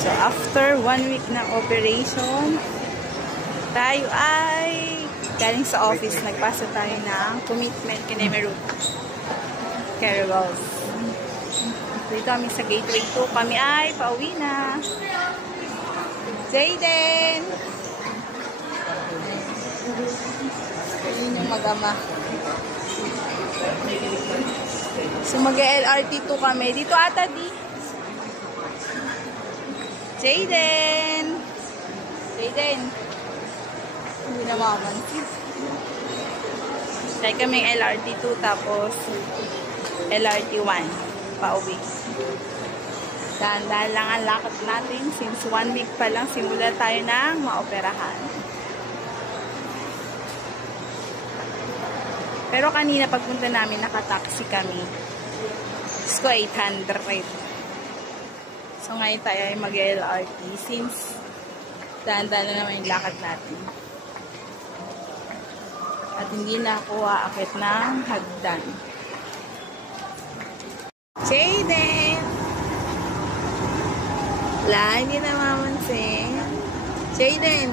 So, after 1 week ng operation, tayo ay galing sa office. Nagpasa tayo ng commitment kay Nemeru Carabals. Dito kami sa Gateway 2. Kami ay pauwi na. Jayden! Yun yung mag-ama. So, mag-LRT 2 kami. Dito ata di. Jayden! Jayden! Hindi na makamansin. Try kaming LRT 2 tapos LRT 1. Pauwi. Dahan-dahan lang ang lakad natin since 1 week pa lang simula tayo ng maoperahan. Pero kanina pagpunta namin nakataxi kami. Gusto ko 800. So ngayon tayo ay mag-LRT since dahan-dahan na naman yung lakad natin. At hindi na ako aakit ng hagdan. Jayden! Wala, hindi na mamansin. Jayden!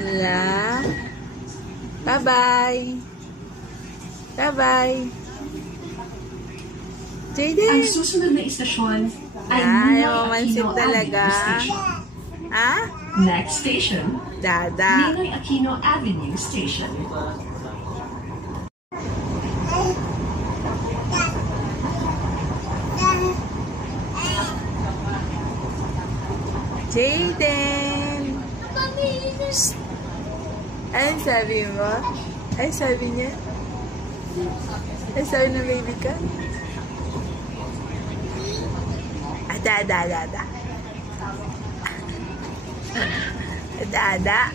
Wala. Bye-bye! Bye-bye! Jayden! Ang susunod na istasyon ay Ninoy Aquino talaga. Ha? Next station, Dada. Ninoy Aquino Avenue Station. Jayden! Anong sabi mo? Ay, sabi niya? Ay, sabi ng baby ka? Dada. Dada.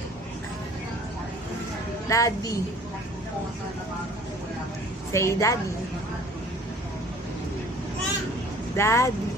Daddy. Say daddy. Daddy.